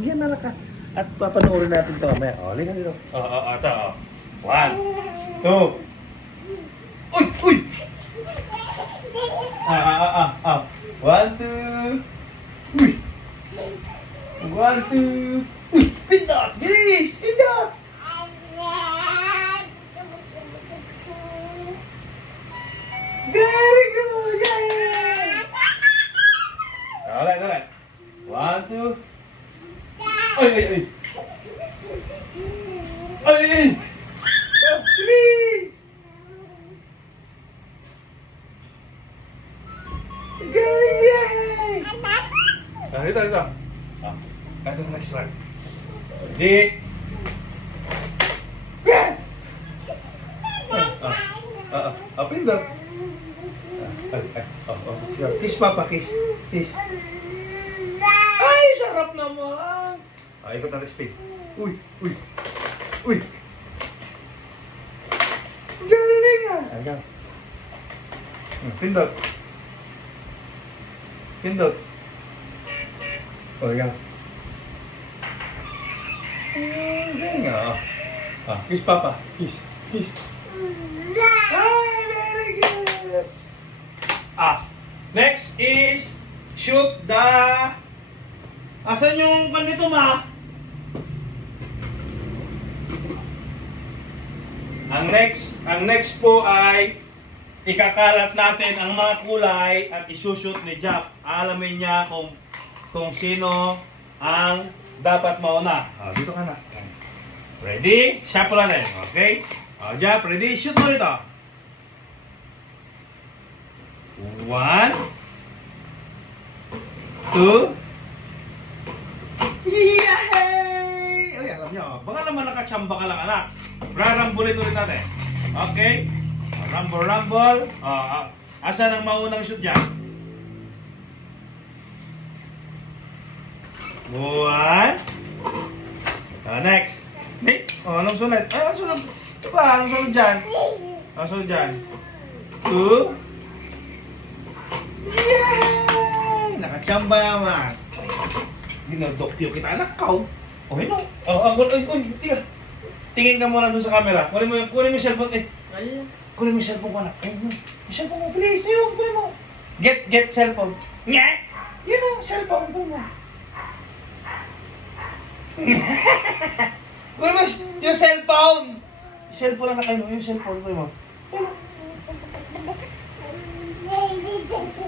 Yan na lang ka. At papanoorin natin ito mamaya. O, halika dito. Ito. 1, 2. Uy! Uy! 1, 2. Uy! 1, 2. Uy! Pindot! Bilis! Pindot! Very good! Yay! Alright. 1, 2. Ay! Ay! 3! Galing! Yay! Ito. Ito na next one. Ready? Pindot. Kiss papa, kiss. Ay, sarap naman. Ikot natin speed. Uy. Galing ah. Ayan. Pindot. Ayan. Galing ah. Kiss papa. Kiss. Ay, very good. Next is shoot the... Asan yung kanito, ma? Ang next po ay ikakalat natin ang mga kulay at isushoot ni Jap. Alamin niya kung sino ang dapat mauna. Dito ka na. Ready? Siya pula na. Okay? Jap, ready? Shoot mo rito. 1, 2. Yay! Ay, alam nyo, baka naman nakachamba ka lang, anak. Rarambulin ulit natin. Okay? Rumble. Asan ang maunang shoot dyan? 1. Next. Anong sunod? Anong sunod? Ito ba? Anong sunod dyan? 2. Yay! Nakachamba naman. Dinodokyo kita, anak ka. Okay no? Tingin ka muna doon sa camera. Kunin mo yung cellphone. Kunin mo yung cellphone ko, anak. Yung cellphone mo, please. Ayun, kunin mo. Get cellphone. Nga! Yun o, cellphone. Kunin mo. Kunin mo yung cellphone. Cellphone lang na kayo. Yung cellphone, kunin mo.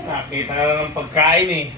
Nakita ka lang ng pagkain eh.